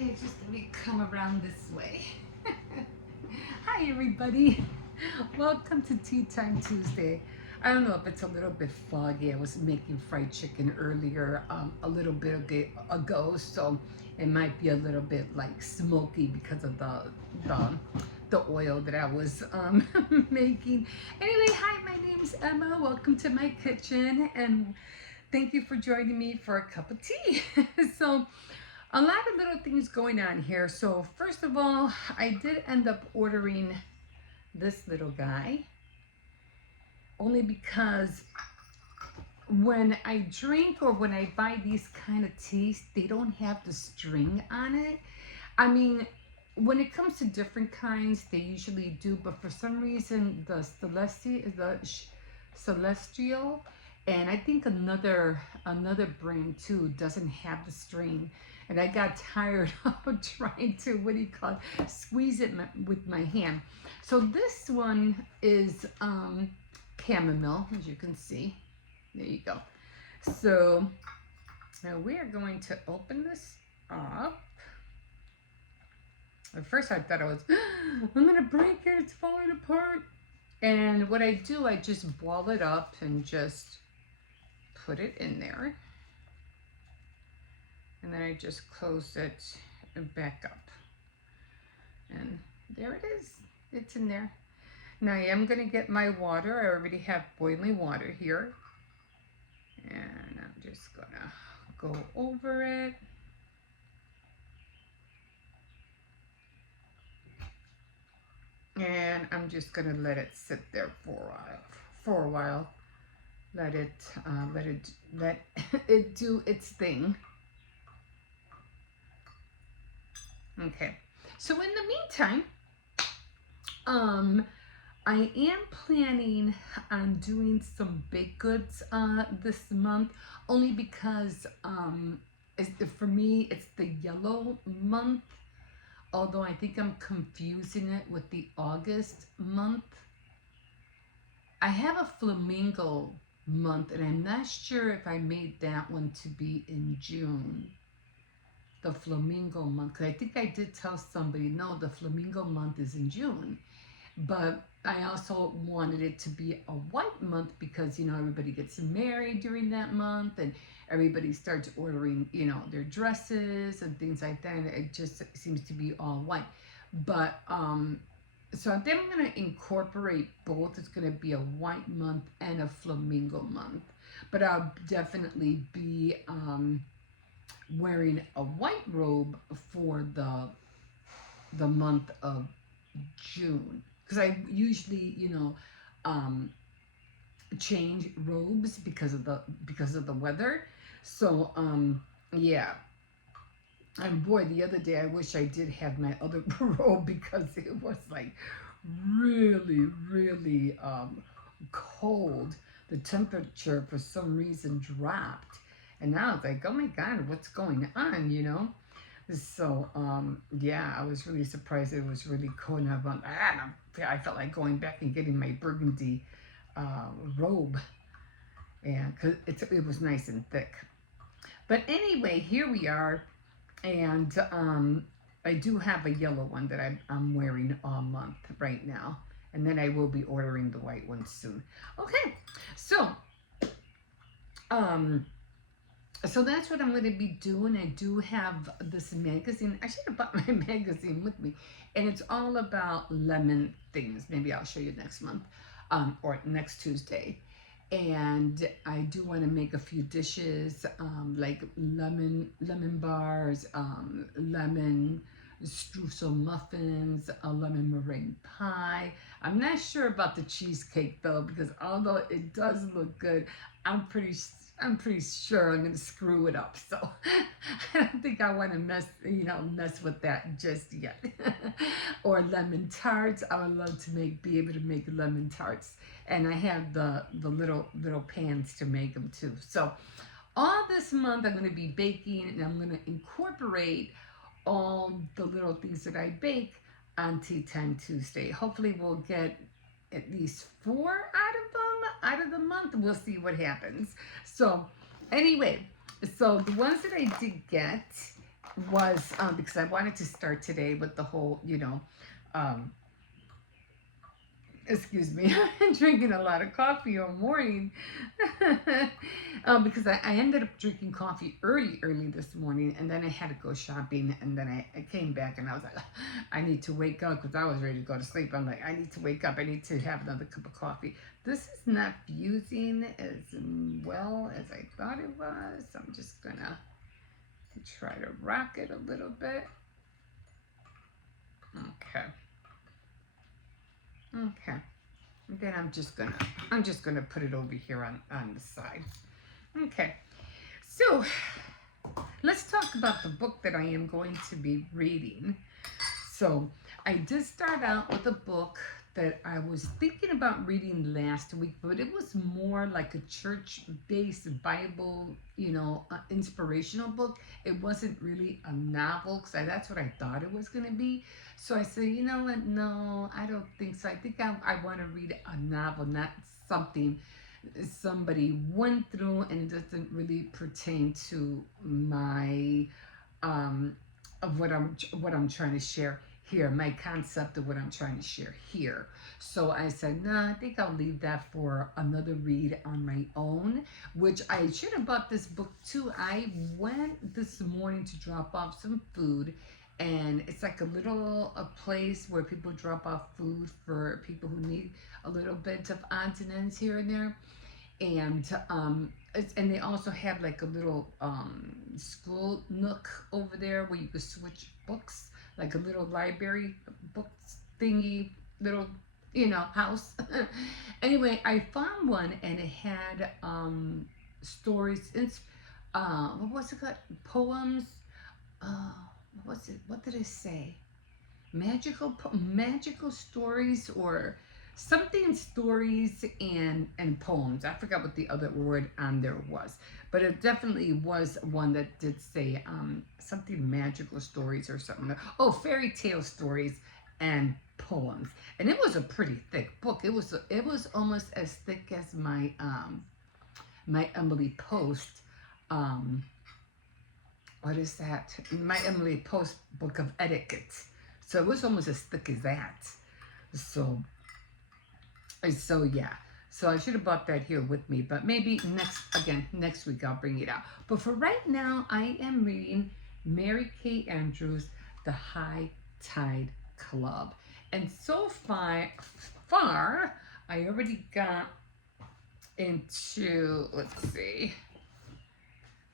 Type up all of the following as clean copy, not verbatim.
Okay, just let me come around this way. Hi, everybody. Welcome to Tea Time Tuesday. I don't know if it's a little bit foggy. I was making fried chicken earlier, a little bit ago, so it might be a little bit like smoky because of the oil that I was making. Anyway, hi, my name's Emma. Welcome to my kitchen, and thank you for joining me for a cup of tea. So a lot of little things going on here. So first of all, I did end up ordering this little guy only because when I drink or when I buy these kind of teas, they don't have the string on it. I mean, when it comes to different kinds, they usually do, but for some reason, Celestial, and I think another brand too doesn't have the string, and I got tired of trying to squeeze it with my hand. So this one is chamomile, as you can see. There you go. So now we are going to open this up. At first I thought I'm gonna break it, it's falling apart. And what I do, I just ball it up and just put it in there. And then I just close it back up. And there it is, it's in there. Now I am gonna get my water. I already have boiling water here. And I'm just gonna go over it. And I'm just gonna let it sit there for a while. Let it it do its thing. Okay. So in the meantime, I am planning on doing some baked goods this month, only because for me it's the yellow month. Although I think I'm confusing it with the August month. I have a flamingo month, and I'm not sure if I made that one to be in June. The flamingo month, because I think I did tell somebody, no, the flamingo month is in June. But I also wanted it to be a white month because, everybody gets married during that month, and everybody starts ordering, their dresses and things like that. And it just seems to be all white. But, so I think I'm going to incorporate both. It's going to be a white month and a flamingo month. But I'll definitely be wearing a white robe for the month of June. Because I usually, change robes because of the weather. So yeah. And boy, the other day I wish I did have my other robe because it was like really, really cold. The temperature for some reason dropped, and now it's like, oh my God, what's going on? So yeah, I was really surprised it was really cold. And I felt like going back and getting my burgundy robe, and because it was nice and thick. But anyway, here we are, and I do have a yellow one that I'm wearing all month right now, and then I will be ordering the white one soon. Okay, so so that's what I'm going to be doing. I do have this magazine. I should have brought my magazine with me. And it's all about lemon things. Maybe I'll show you next month or next Tuesday. And I do want to make a few dishes like lemon bars, lemon streusel muffins, a lemon meringue pie. I'm not sure about the cheesecake though, because although it does look good, I'm pretty sure I'm gonna screw it up. So I don't think I want to mess with that just yet. Or lemon tarts. I would love to be able to make lemon tarts, and I have the little pans to make them too. So all this month I'm gonna be baking, and I'm gonna incorporate all the little things that I bake on Tea Time Tuesday. Hopefully we'll get at least 4 out of the month. We'll see what happens. So anyway, so the ones that I did get was because I wanted to start today with the whole, um, excuse me, I'm drinking a lot of coffee all morning because I ended up drinking coffee early this morning, and then I had to go shopping, and then I came back and I was like, I need to wake up because I was ready to go to sleep. I'm like, I need to wake up. I need to have another cup of coffee. This is not fusing as well as I thought it was. So I'm just gonna try to rock it a little bit. Okay. Okay. And then I'm just gonna put it over here on the side. Okay. So let's talk about the book that I am going to be reading. So I did start out with a book that I was thinking about reading last week, but it was more like a church-based Bible, inspirational book. It wasn't really a novel because that's what I thought it was going to be. So I said, you know what? No, I don't think so. I think I want to read a novel, not something somebody went through and it doesn't really pertain to my of what I'm trying to share here, my concept of what I'm trying to share here. So I said, nah, I think I'll leave that for another read on my own, which I should have bought this book too. I went this morning to drop off some food, and it's like a place where people drop off food for people who need a little bit of odds and ends here and there. And they also have like a little school nook over there where you could switch books, like a little library books thingy, little house. Anyway, I found one and it had stories. What was it called? Poems. Uh, what did it say? Magical stories or something stories and poems. I forgot what the other word on there was, but it definitely was one that did say something magical stories or something. Oh, fairy tale stories and poems. And it was a pretty thick book. It was almost as thick as my Emily Post um what is that? My Emily Post book of etiquette. So it was almost as thick as that. So yeah. So I should have bought that here with me, but maybe next week I'll bring it out. But for right now, I am reading Mary Kay Andrews, The High Tide Club. And so far I already got into, let's see,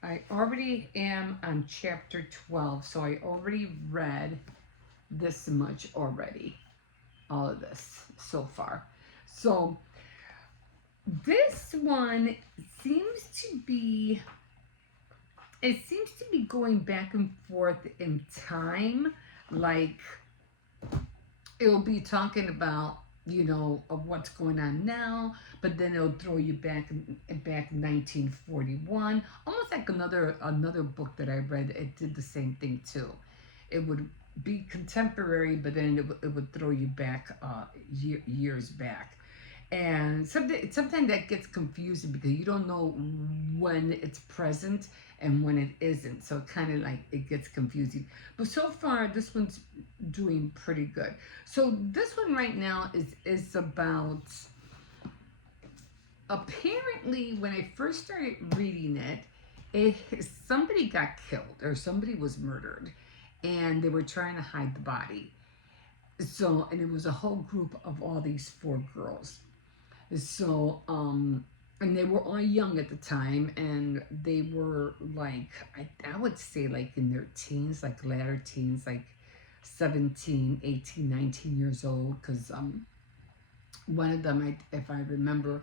I already am on chapter 12, so I already read this much already. All of this so far. So this one seems to be going back and forth in time. Like it'll be talking about of what's going on now, but then it'll throw you back in 1941, almost like another book that I read. It did the same thing too. It would be contemporary, but then it would throw you back years back. And sometimes that gets confusing because you don't know when it's present and when it isn't. So kind of like it gets confusing. But so far, this one's doing pretty good. So this one right now is about, apparently when I first started reading it somebody got killed or somebody was murdered, and they were trying to hide the body. So, and it was a whole group of all these four girls. So, and they were all young at the time, and they were like, I would say like in their teens, like latter teens, like 17, 18, 19 years old. Because one of them, if I remember,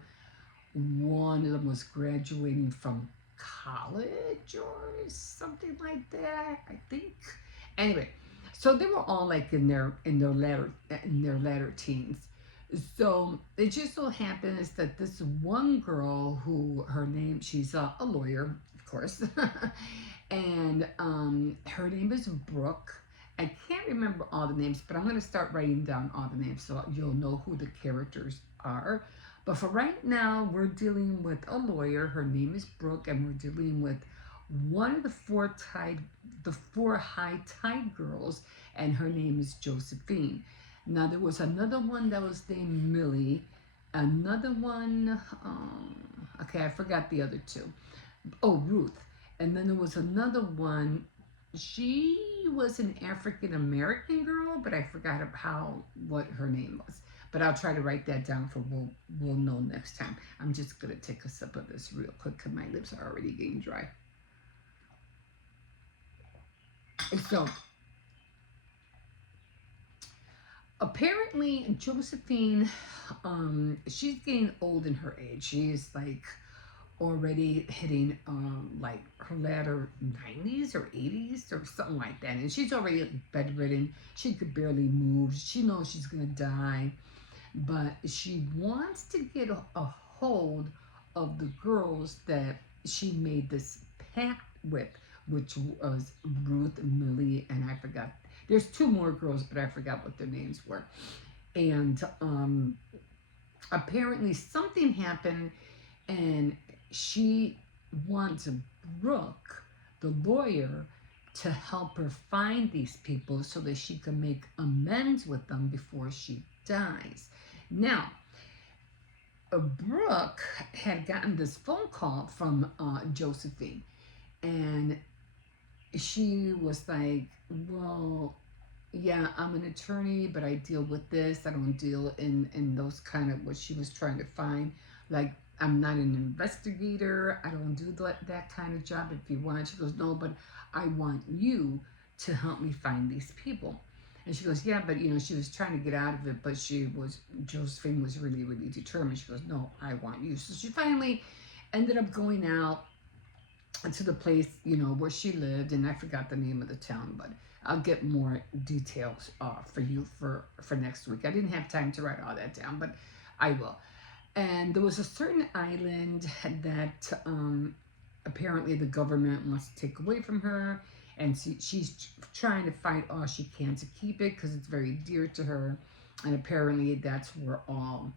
one of them was graduating from college or something like that, I think. Anyway, so they were all like in their latter teens. So it just so happens that this one girl, who her name, she's a lawyer, of course, and her name is Brooke. I can't remember all the names, but I'm going to start writing down all the names so you'll know who the characters are. But for right now, we're dealing with a lawyer. Her name is Brooke, and we're dealing with one of the four high tide girls, and her name is Josephine. Now there was another one that was named Millie, another one. Okay, I forgot the other two. Oh, Ruth, and then there was another one. She was an African American girl, but I forgot how what her name was. But I'll try to write that down for we'll know next time. I'm just gonna take a sip of this real quick because my lips are already getting dry. So apparently Josephine, she's getting old in her age. She's like already hitting like her latter 90s or 80s or something like that, and she's already bedridden. She could barely move. She knows she's gonna die, but she wants to get a hold of the girls that she made this pact with, which was Ruth, Millie, and I forgot. There's two more girls, but I forgot what their names were. And apparently something happened, and she wants Brooke, the lawyer, to help her find these people so that she can make amends with them before she dies. Now, Brooke had gotten this phone call from Josephine, and she was like, well, yeah, I'm an attorney, but I deal with this. I don't deal in those kind of what she was trying to find. Like, I'm not an investigator. I don't do that kind of job. If you want, she goes, no, but I want you to help me find these people. And she goes, yeah, but she was trying to get out of it, but Josephine was really, really determined. She goes, no, I want you. So she finally ended up going out to the place, where she lived, and I forgot the name of the town, but I'll get more details for you for next week. I didn't have time to write all that down, but I will. And there was a certain island that apparently the government wants to take away from her, and she's trying to fight all she can to keep it because it's very dear to her. And apparently that's where all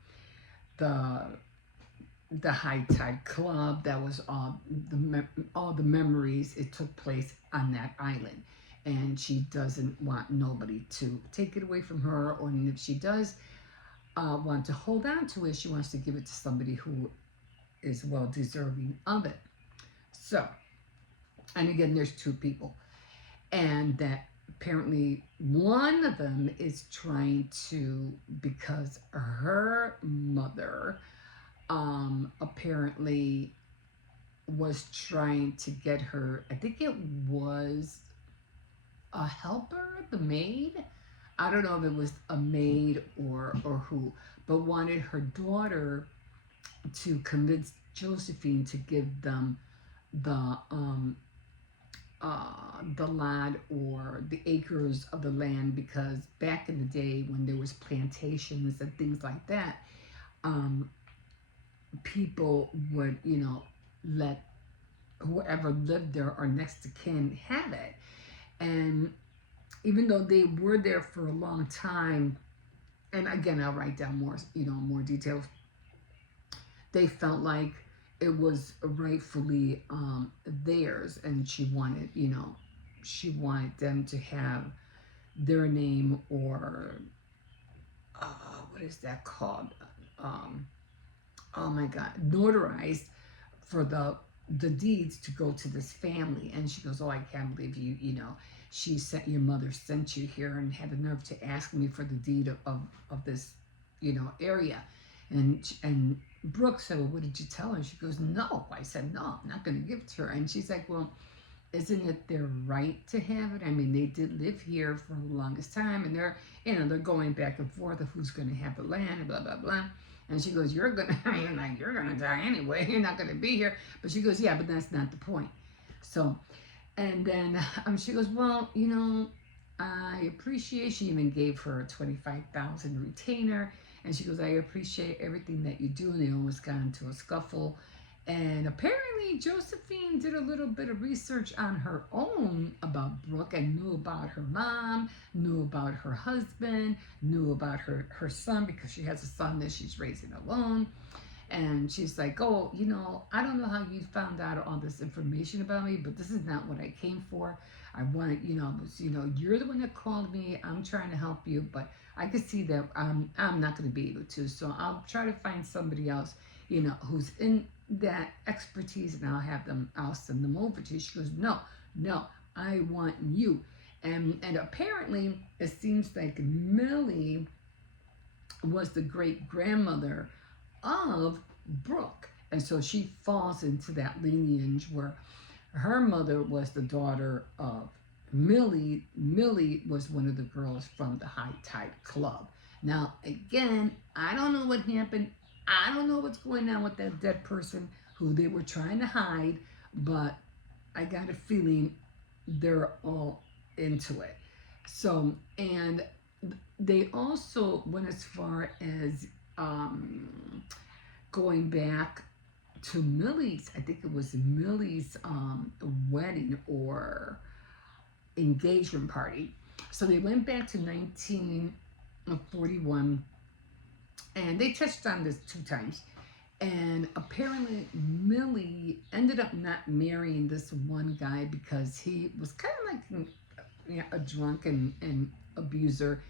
the high tide club, that was all the memories, it took place on that island, and she doesn't want nobody to take it away from her, or if she does want to hold on to it, she wants to give it to somebody who is well deserving of it. So, and again, there's two people, and that apparently one of them is trying to, because her mother apparently was trying to get her, I think it was a helper, the maid. I don't know if it was a maid or who, but wanted her daughter to convince Josephine to give them the land or the acres of the land, because back in the day when there was plantations and things like that, people would, let whoever lived there or next to kin have it. And even though they were there for a long time, and again, I'll write down more, more details, they felt like it was rightfully theirs, and she wanted, them to have their name, or what is that called? Oh my God, notarized for the deeds to go to this family. And she goes, oh, I can't believe you, your mother sent you here and had the nerve to ask me for the deed of this, area. And Brooke said, well, what did you tell her? She goes, no. I said, no, I'm not going to give it to her. And she's like, well, isn't it their right to have it? I mean, they did live here for the longest time, and they're going back and forth of who's going to have the land, and blah, blah, blah. And she goes, you're gonna die anyway. You're not gonna be here. But she goes, yeah, but that's not the point. So, and then she goes, well, I appreciate. She even gave her a $25,000 retainer, and she goes, I appreciate everything that you do. And they almost got into a scuffle. And apparently Josephine did a little bit of research on her own about Brooke, and knew about her mom, knew about her husband, knew about her son, because she has a son that she's raising alone. And she's like, oh, I don't know how you found out all this information about me, but this is not what I came for. I want, you're the one that called me. I'm trying to help you, but I could see that I'm not going to be able to. So I'll try to find somebody else, who's in that expertise, and I'll send them over to you. She goes, no, no, I want you. And apparently, it seems like Millie was the great grandmother of Brooke. And so she falls into that lineage where her mother was the daughter of Millie. Millie was one of the girls from the High Tide Club. Now, again, I don't know what happened. I don't know what's going on with that dead person who they were trying to hide, but I got a feeling they're all into it. So, and they also went as far as going back to Millie's, I think it was Millie's wedding or engagement party. So they went back to 1941, and they touched on this 2 times. And apparently, Millie ended up not marrying this one guy because he was kind of like a drunk and abuser.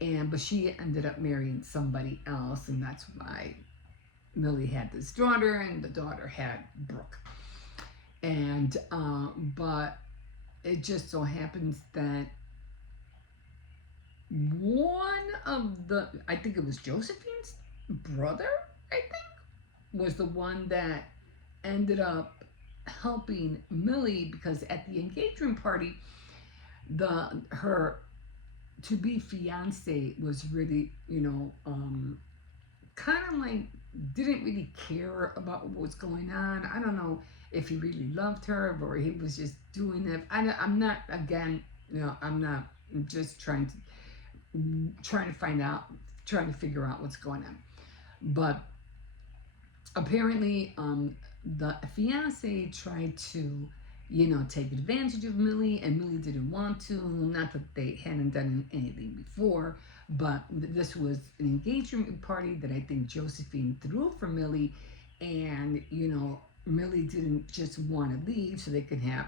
But she ended up marrying somebody else, and that's why Millie had this daughter, and the daughter had Brooke. And but it just so happens that one of I think it was Josephine's brother, I think, was the one that ended up helping Millie, because at the engagement party, her to be fiance was really, kind of like didn't really care about what was going on. I don't know if he really loved her or he was just doing it. I'm not, again, I'm not, I'm just trying to find out, trying to figure out what's going on. But apparently, the fiance tried to, take advantage of Millie, and Millie didn't want to. Not that they hadn't done anything before, but this was an engagement party that I think Josephine threw for Millie, and Millie didn't just want to leave so they could have,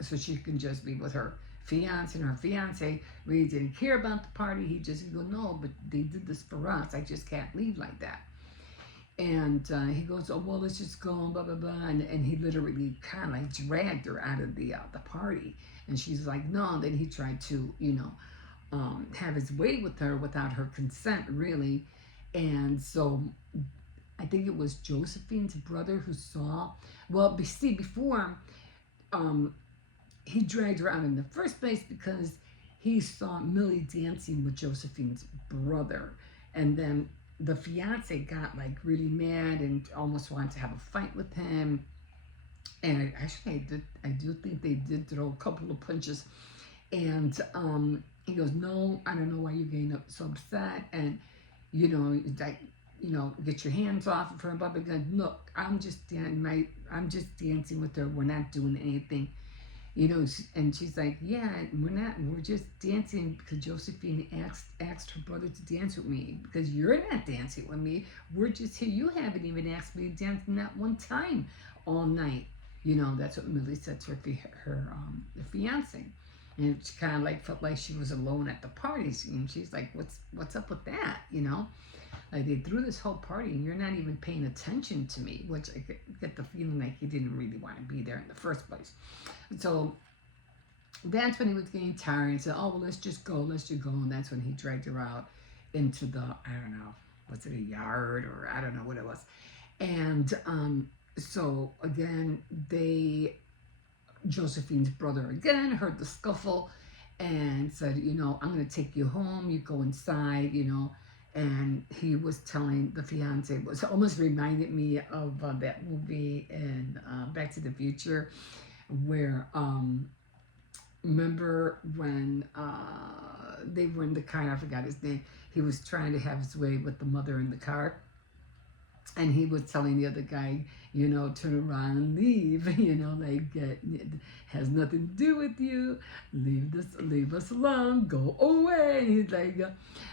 so she can just be with her fiance, and her fiance really didn't care about the party. He goes, no, but they did this for us. I just can't leave like that. And he goes, oh, well, let's just go, blah, blah, blah. And he literally kind of like dragged her out of the party. And she's like, no. And then he tried to, have his way with her without her consent, really. And so I think it was Josephine's brother who saw, well, see, before he dragged her out in the first place because he saw Millie dancing with Josephine's brother. And then the fiance got like really mad and almost wanted to have a fight with him. And I do think they did throw a couple of punches. And he goes, no, I don't know why you're getting so upset. And, get your hands off of her. Blah, blah, blah. Look, I'm just dancing with her. We're not doing anything. And she's like, yeah, we're just dancing because Josephine asked her brother to dance with me, because you're not dancing with me. We're just here. You haven't even asked me to dance not one time all night. That's what Millie said to her fiance. And she kind of like felt like she was alone at the parties. And she's like, what's up with that? Like, they threw this whole party and you're not even paying attention to me, which I get the feeling like he didn't really want to be there in the first place. So that's when he was getting tired and said, oh, well, let's just go. And that's when he dragged her out into the, I don't know, was it a yard or I don't know what it was. And so again, Josephine's brother again heard the scuffle and said, I'm going to take you home. You go inside, And he was telling the fiance, was almost reminded me of that movie in Back to the Future, where remember when they were in the car, I forgot his name, he was trying to have his way with the mother in the car, and he was telling the other guy, turn around and leave, it has nothing to do with you, leave us alone, go away. And he's like,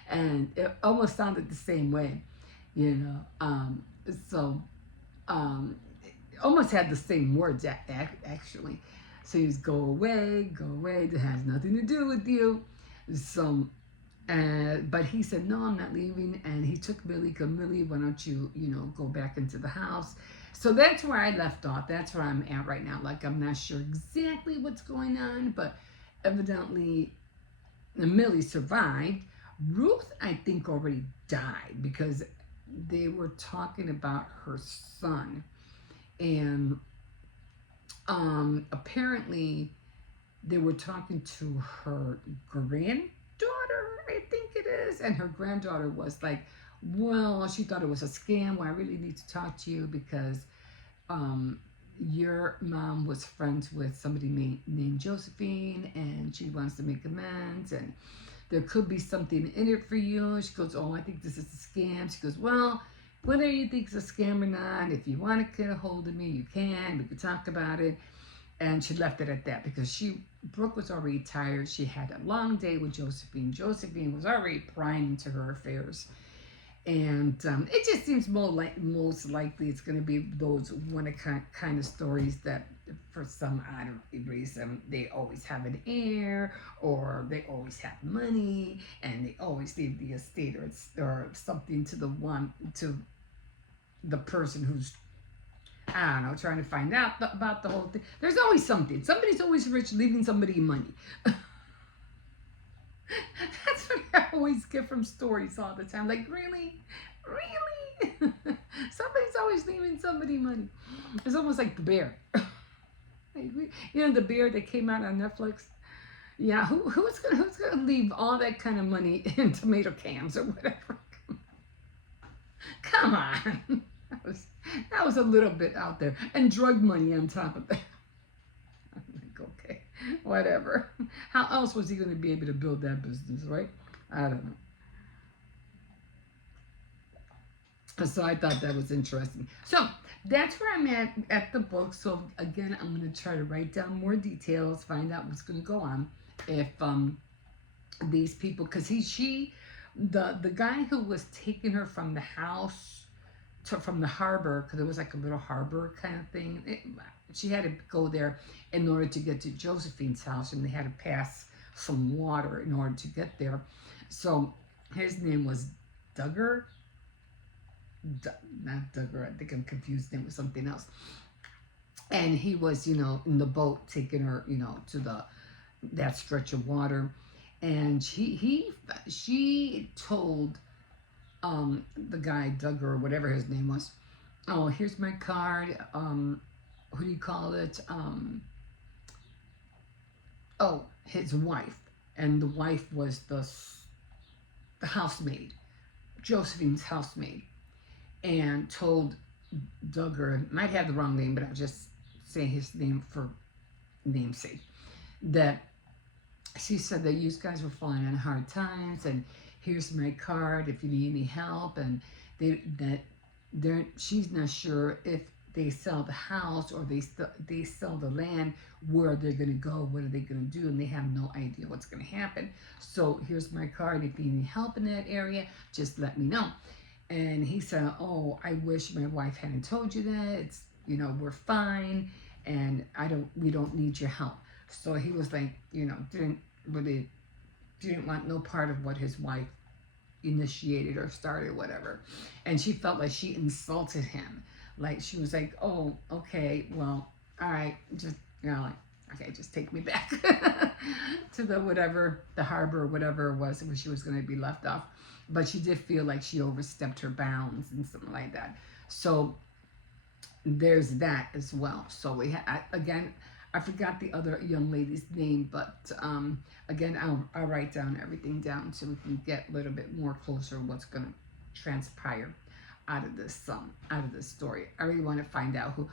and it almost sounded the same way, So, um, almost had the same words actually. So he's go away. That has nothing to do with you. So, but he said, no, I'm not leaving. And he took Millie, go, Millie, why don't you, go back into the house? So that's where I left off. That's where I'm at right now. Like, I'm not sure exactly what's going on, but evidently Millie survived. Ruth, I think, already died because they were talking about her son. And apparently they were talking to her granddaughter, I think it is, and her granddaughter was like, well, she thought it was a scam. Well, I really need to talk to you because your mom was friends with somebody named Josephine, and she wants to make amends, and there could be something in it for you. She goes, oh, I think this is a scam. She goes, well, whether you think it's a scam or not, if you want to get a hold of me, you can. We can talk about it. And she left it at that because Brooke was already tired. She had a long day with Josephine. Josephine was already prying into her affairs. And it just seems most likely it's going to be those one kind of stories that for some odd reason they always have an heir, or they always have money, and they always leave the estate or something to the person who's, I don't know, trying to find out about the whole thing. There's always something. Somebody's always rich, leaving somebody money. That's what I always get from stories all the time. Like, really? Really? Somebody's always leaving somebody money. It's almost like The Bear. The Bear that came out on Netflix. Yeah, who's gonna leave all that kind of money in tomato cans or whatever? Come on. That was a little bit out there. And drug money on top of that. I'm like, okay, whatever. How else was he going to be able to build that business, right? I don't know. So I thought that was interesting. So that's where I'm at the book. So again, I'm going to try to write down more details, find out what's going to go on. If these people, because the guy who was taking her from the house, from the harbor, because it was like a little harbor kind of thing. She had to go there in order to get to Josephine's house, and they had to pass some water in order to get there. So his name was Duggar. Not Duggar, I think I'm confused him with something else. And he was, in the boat taking her, to that stretch of water. And she told the guy, Duggar, or whatever his name was, oh, here's my card. Who do you call it? His wife. And the wife was the housemaid, Josephine's housemaid, and told Duggar, might have the wrong name, but I'll just say his name for namesake, that she said that you guys were falling on hard times, and here's my card if you need any help. And she's not sure if they sell the house or they sell the land, where they're going to go, what are they going to do, and they have no idea what's going to happen. So here's my card. If you need help in that area, just let me know. And he said, oh, I wish my wife hadn't told you that. It's, we're fine, and we don't need your help. So he was like, didn't want no part of what his wife initiated or started, whatever. And she felt like she insulted him. Like, she was like, oh, okay, well, all right, just, like, okay, just take me back to the harbor, or whatever it was where she was going to be left off. But she did feel like she overstepped her bounds and something like that. So there's that as well. So we again, I forgot the other young lady's name, but again, I'll write everything down so we can get a little bit more closer what's going to transpire out of this story. I really want to find out who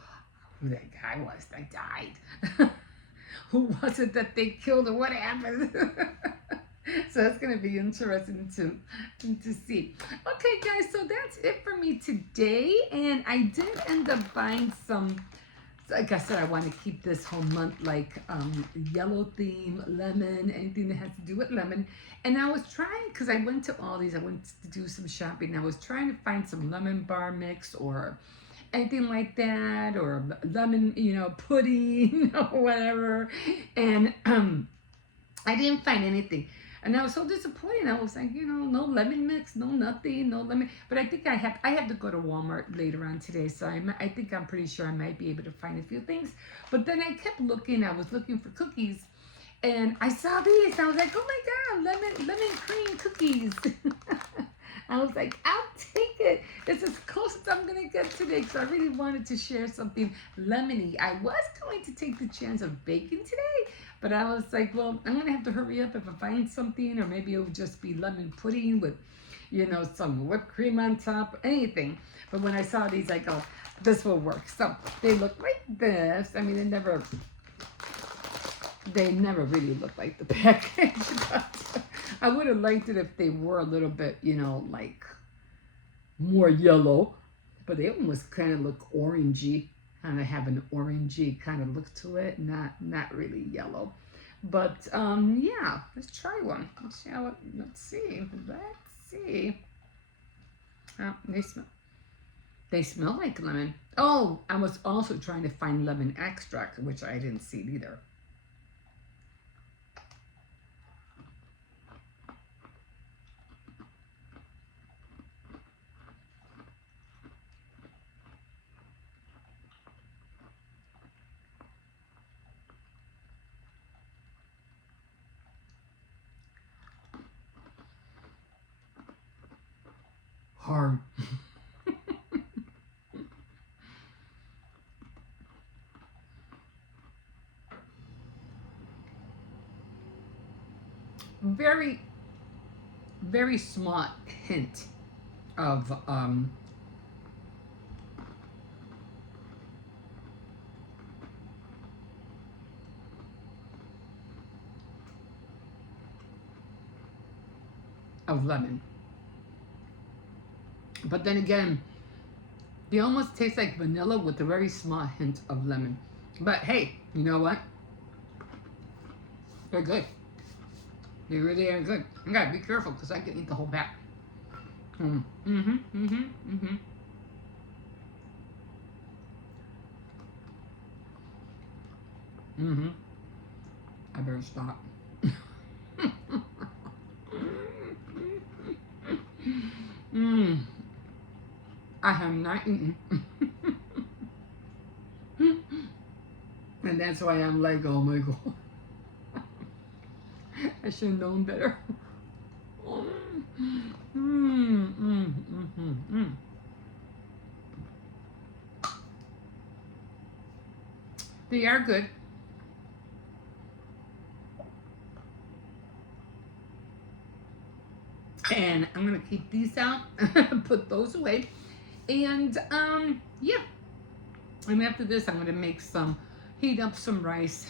that guy was that died. Who was it that they killed, or what happened? So that's going to be interesting to see. Okay, guys, so that's it for me today. And I did end up buying some like I said, I want to keep this whole month like yellow theme, lemon, anything that has to do with lemon. And I was trying, because I went to Aldi's, I went to do some shopping. I was trying to find some lemon bar mix or anything like that, or lemon, pudding or whatever. And I didn't find anything. And I was so disappointed. I was like, no lemon mix, no nothing, no lemon. But I think I have to go to Walmart later on today, so I think I'm pretty sure I might be able to find a few things. But then I kept looking. I was looking for cookies, and I saw these. And I was like, oh my god, lemon cream cookies. I was like, I'll take it. It's as close as I'm gonna get today, because I really wanted to share something lemony. I was going to take the chance of baking today, but I was like, well, I'm gonna have to hurry up if I find something, or maybe it'll just be lemon pudding with, some whipped cream on top, anything. But when I saw these, I go, this will work. So they look like this. I mean, they never really look like the package, but I would have liked it if they were a little bit, like more yellow, but they almost kind of look orangey, kind of have an orangey kind of look to it, not really yellow. But yeah, let's try one. Let's see. Oh, they smell like lemon. Oh, I was also trying to find lemon extract, which I didn't see either. Hard. Very, very small hint of lemon. But then again, they almost taste like vanilla with a very small hint of lemon. But hey, you know what? They're good. They really are good. You gotta be careful, because I can eat the whole pack. I better stop. I have not eaten. And that's why I'm like, oh my god. I should have known better. They are good. And I'm gonna keep these out, put those away. And yeah. And after this, I'm gonna make heat up some rice,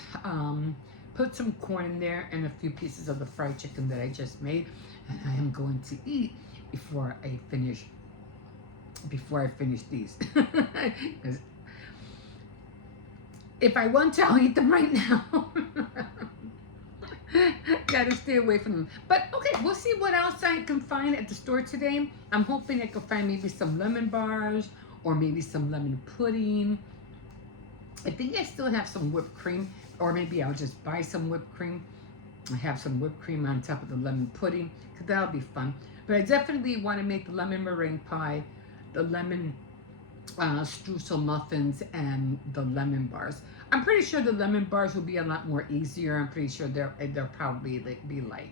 put some corn in there, and a few pieces of the fried chicken that I just made. And I am going to eat before I finish these. If I want to, I'll eat them right now. Gotta stay away from them. But okay, we'll see what else I can find at the store today. I'm hoping I can find maybe some lemon bars, or maybe some lemon pudding. I think I still have some whipped cream, or maybe I'll just buy some whipped cream. I have some whipped cream on top of the lemon pudding, because that'll be fun. But I definitely want to make the lemon meringue pie, the lemon streusel muffins, and the lemon bars. I'm pretty sure the lemon bars will be a lot more easier. I'm pretty sure they'll probably be like,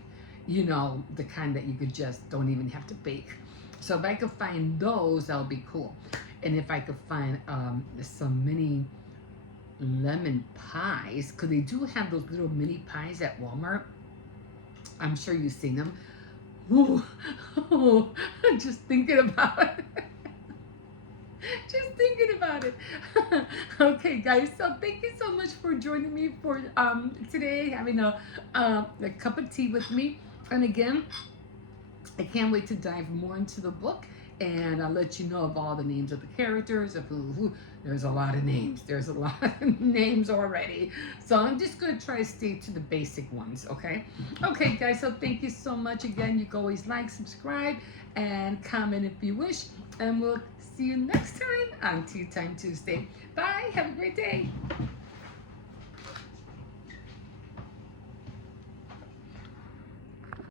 the kind that you could just don't even have to bake. So if I could find those, that would be cool. And if I could find some mini lemon pies, because they do have those little mini pies at Walmart. I'm sure you've seen them. Ooh, just thinking about it. Just thinking about it. Okay, guys. So thank you so much for joining me for today, having a cup of tea with me. And again, I can't wait to dive more into the book. and I'll let you know of all the names of the characters, of who. There's a lot of names. There's a lot of names already. So I'm just going to try to stay to the basic ones, okay? Okay, guys, so thank you so much again. You can always like, subscribe, and comment if you wish. And we'll see you next time on Tea Time Tuesday. Bye. Have a great day.